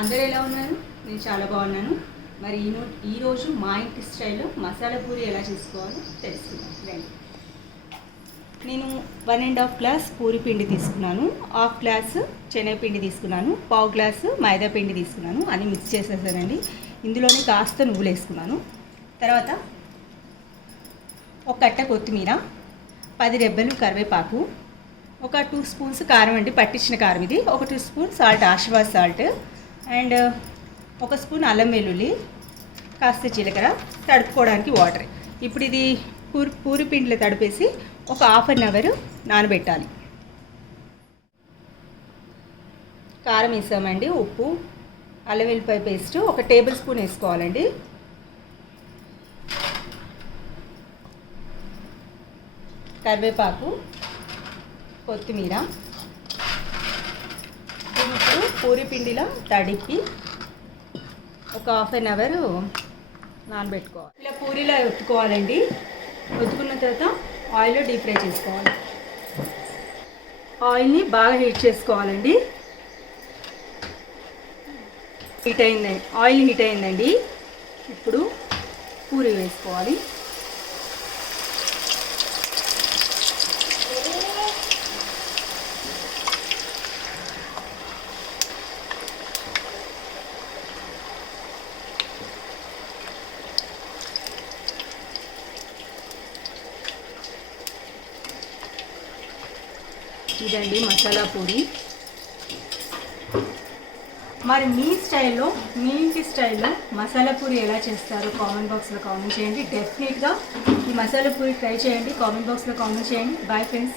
అందరూ ఎలా ఉన్నారు? నేను చాలా బాగున్నాను. మరి ఈరోజు మా ఇంటి స్టైల్లో మసాలా పూరి ఎలా చేసుకోవాలో తెలుసుకుందాం రండి. నేను 1.5 గ్లాస్ పూరి పిండి తీసుకున్నాను, హాఫ్ గ్లాస్ శనగపిండి తీసుకున్నాను, పావు గ్లాసు మైదా పిండి తీసుకున్నాను. అన్నీ మిక్స్ చేసేసానండి. ఇందులోనే కాస్త నువ్వులు వేసుకున్నాను. తర్వాత ఒక కట్ట కొత్తిమీర, 10 రెబ్బలు కరివేపాకు, ఒక 2 స్పూన్స్ కారం అండి, పట్టించిన కారం ఇది, ఒక 2 spoon salt, Aashirvaad salt, and ఒక స్పూన్ అల్లం వెల్లుల్లి, కాస్త జీలకర్ర, తడుపుకోవడానికి వాటర్. ఇప్పుడు ఇది పూరి పిండిలో తడిపేసి ఒక హాఫ్ అన్ అవర్ నానబెట్టాలి. కారం వేసామండి, ఉప్పు, అల్లం వెల్లిపాయ పేస్ట్ 1 టేబుల్ స్పూన్ వేసుకోవాలండి. కరివేపాకు, కొత్తిమీర. ఇప్పుడు పూరి పిండిలో తడిపి ఒక హాఫ్ అన్ అవర్ నానబెట్టుకోవాలి. ఇలా పూరిలో ఒత్తుకోవాలండి. ఒత్తుకున్న తర్వాత ఆయిల్లో డీప్ ఫ్రై చేసుకోవాలి. ఆయిల్ని బాగా హీట్ చేసుకోవాలండి. ఆయిల్ హీట్ అయిందండి. ఇప్పుడు పూరి వేసుకోవాలి. ఇదండి మసాలా పూరి. మరి మీ స్టైల్లో, మీ ఇంటి స్టైల్లో మసాలా పూరి ఎలా చేస్తారో కామెంట్ బాక్స్లో కామెంట్ చేయండి. డెఫినెట్గా ఈ మసాలా పూరి ట్రై చేయండి. కామెంట్ బాక్స్లో కామెంట్ చేయండి. Bye friends.